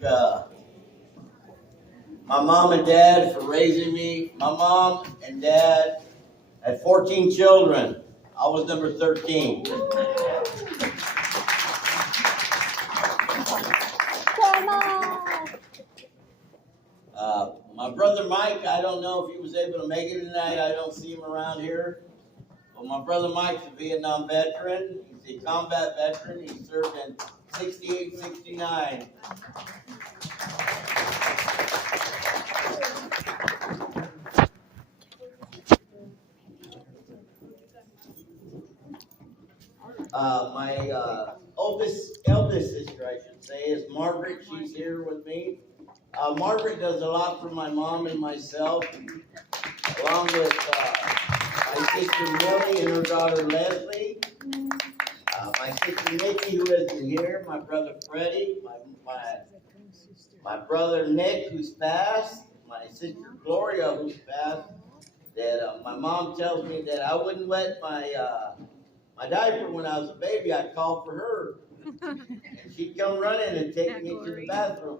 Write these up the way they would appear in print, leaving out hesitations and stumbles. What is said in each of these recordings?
my mom and dad for raising me. My mom and dad had 14 children. I was number 13. My brother Mike, I don't know if he was able to make it tonight. I don't see him around here. But my brother Mike's a Vietnam veteran. He's a combat veteran. He served in 68, 69. My eldest sister, I should say, is Margaret. She's here with me. Margaret does a lot for my mom and myself, along with my sister Millie and her daughter Leslie. My sister Nikki, who isn't here. My brother Freddie. My brother Nick, who's passed. My sister Gloria, who's passed. That my mom tells me that I wouldn't wet my diaper when I was a baby. I'd call for her, and she'd come running and take me to the bathroom.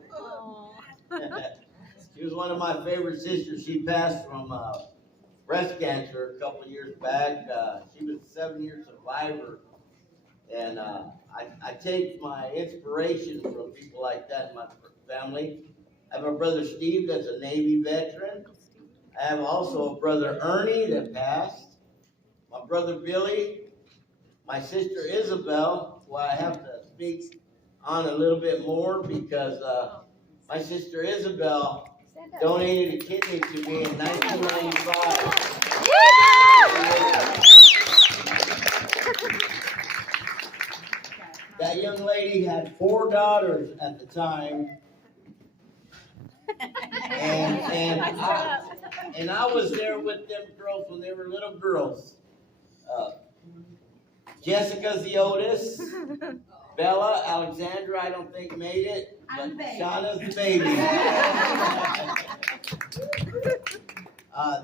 She was one of my favorite sisters. She passed from breast cancer a couple of years back. She was a 7-year survivor. And I take my inspiration from people like that in my family. I have a brother Steve that's a Navy veteran. I have also a brother Ernie that passed. My brother Billy. My sister Isabel, who I have to speak on a little bit more because my sister Isabel donated a kidney to me in 1995. That young lady had 4 daughters at the time, and I was there with them girls when they were little girls. Jessica's the oldest. Bella, Alexandra, I don't think made it, but Shauna's the baby.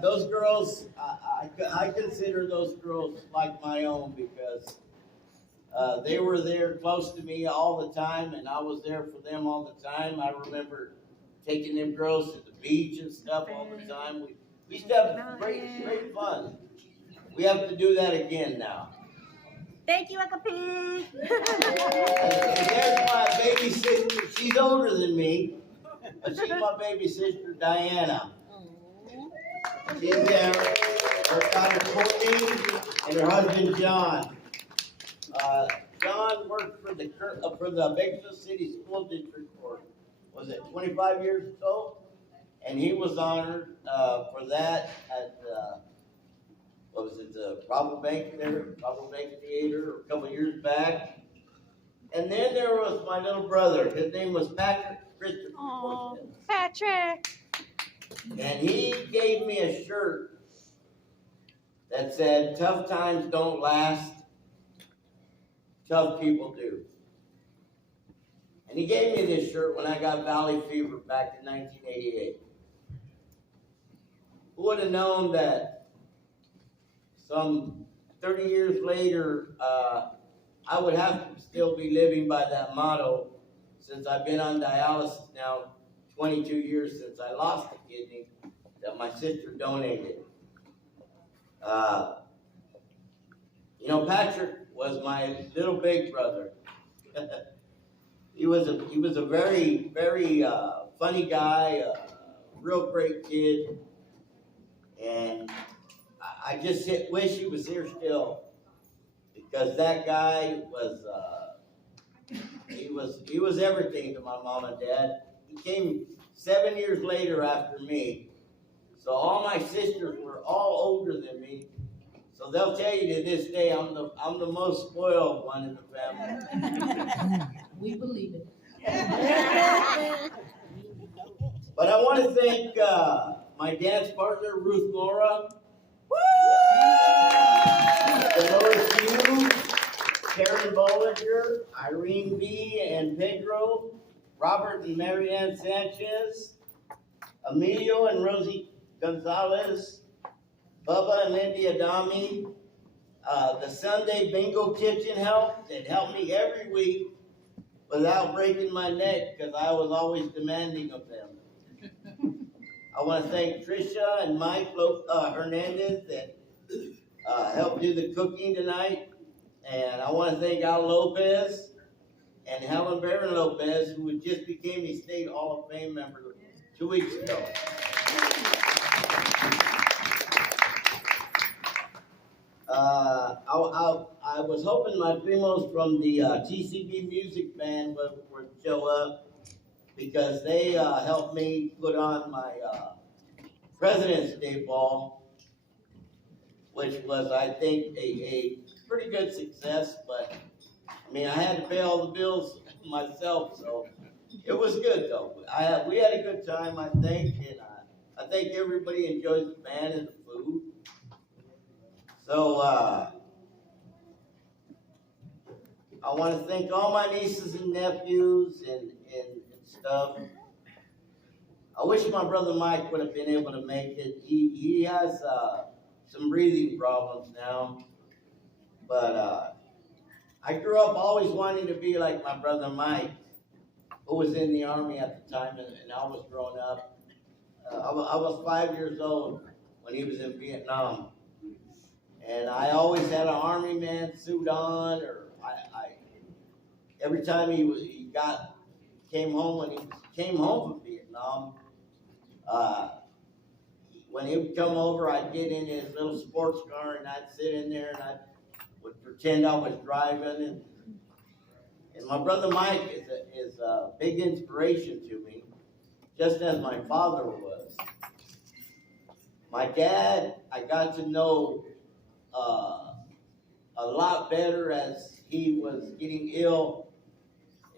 Those girls, I consider those girls like my own because they were there close to me all the time, and I was there for them all the time. I remember taking them girls to the beach and stuff all the time. We used to have great fun. We have to do that again now. Thank you, Uncle Pete. And there's my baby sister. She's older than me, but she's my baby sister, Diana. She's there. Her daughter, Courtney, and her husband, John. John worked for the Bakersfield City School District for, was it 25 years or so? And he was honored for that at what was it, the Robert Bank Theater a couple of years back. And then there was my little brother. His name was Patrick Christopher. Oh, Patrick. And he gave me a shirt that said, "Tough times don't last, tough people do." And he gave me this shirt when I got valley fever back in 1988. Who would have known that some 30 years later, I would have to still be living by that motto since I've been on dialysis now 22 years since I lost a kidney that my sister donated. Patrick was my little big brother. He was a very, very funny guy, a real great kid, and I just wish he was here still, because that guy was he was everything to my mom and dad. He came 7 years later after me, so all my sisters were all older than me. So they'll tell you to this day I'm the most spoiled one in the family. We believe it. But I want to thank my dance partner Ruth Mora. Dolores Hughes, Karen Bollinger, Irene B. and Pedro, Robert and Marianne Sanchez, Emilio and Rosie Gonzalez, Bubba and Lindy Adami, the Sunday Bingo Kitchen help that helped me every week without breaking my neck because I was always demanding of them. I want to thank Tricia and Mike Hernandez that helped do the cooking tonight. And I want to thank Al Lopez and Helen Barron Lopez, who just became a State Hall of Fame member 2 weeks ago. I was hoping my primos from the TCB Music Band would show up because they helped me put on my President's Day Ball, which was, I think, a pretty good success. But I mean, I had to pay all the bills myself, so it was good though. We had a good time, I think, and I think everybody enjoys the band and the food. So I want to thank all my nieces and nephews and stuff. I wish my brother Mike would have been able to make it. He has some breathing problems now, but I grew up always wanting to be like my brother Mike, who was in the Army at the time, and I was growing up. I was 5 years old when he was in Vietnam, and I always had an Army man suit on, or every time he came home, when he came home from Vietnam, when he would come over, I'd get in his little sports car and I'd sit in there and I would pretend I was driving. And my brother Mike is a big inspiration to me, just as my father was. My dad, I got to know a lot better as he was getting ill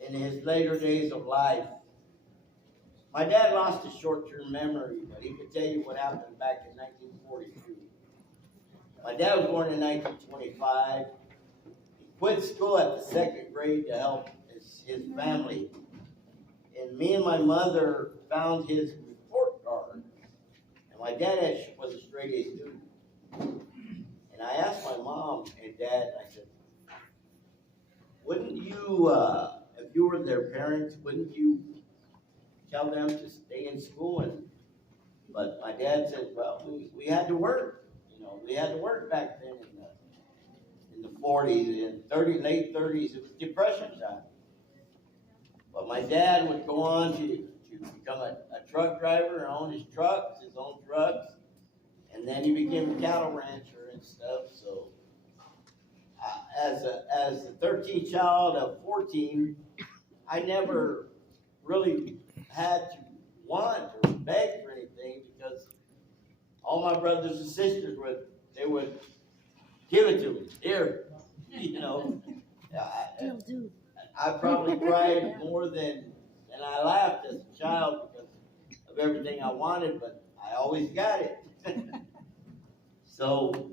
in his later days of life. My dad lost his short-term memory, but he could tell you what happened back in 1942. My dad was born in 1925. He quit school at the second grade to help his family. And me and my mother found his report card. And my dad was a straight A student. And I asked my mom and dad, I said, wouldn't you, if you were their parents, wouldn't you tell them to stay in school? But my dad said, well, we had to work. You know, we had to work back then in the 40s and late 30s. It was Depression time. But my dad would go on to become a truck driver and own his own trucks. And then he became a cattle rancher and stuff. So as the 13th child of 14, I never really had to want or beg for anything because all my brothers and sisters would give it to me. Here, you know. I probably cried more than I laughed as a child because of everything I wanted, but I always got it. So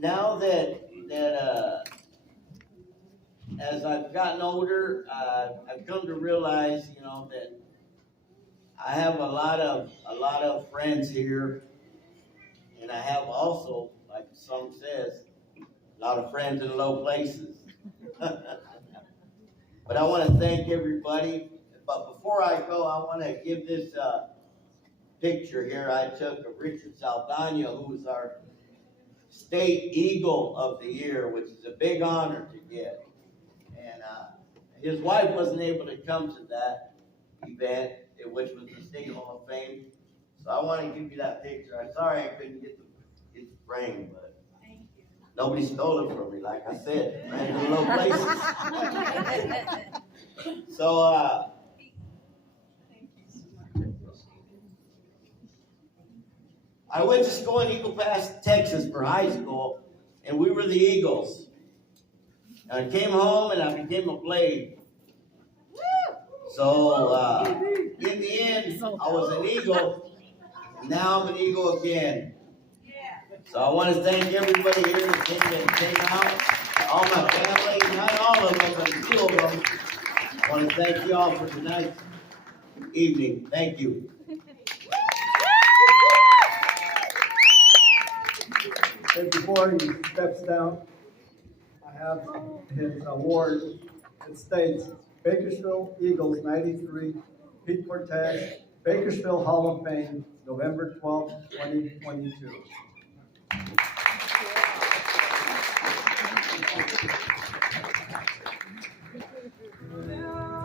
now that as I've gotten older, I've come to realize, you know, that I have a lot of friends here, and I have also, like the song says, a lot of friends in low places. But I want to thank everybody. But before I go, I want to give this picture here I took of Richard Saldana, who is our State Eagle of the Year, which is a big honor to get. And his wife wasn't able to come to that event, which was the State Hall of Fame. So I want to give you that picture. I'm sorry I couldn't get the frame, but nobody stole it from me, like I said. Ran in low places. So I went to school in Eagle Pass, Texas for high school, and we were the Eagles. And I came home and I became a Blade. So in the end, I was an Eagle, and now I'm an Eagle again. So I want to thank everybody here that came out, all my family, not all of them, but a few of them. I want to thank you all for tonight's evening. Thank you. And before he steps down, I have his award It states, Bakersfield Eagles 93, Pete Cortez, Bakersfield Hall of Fame, November 12, 2022. Yeah.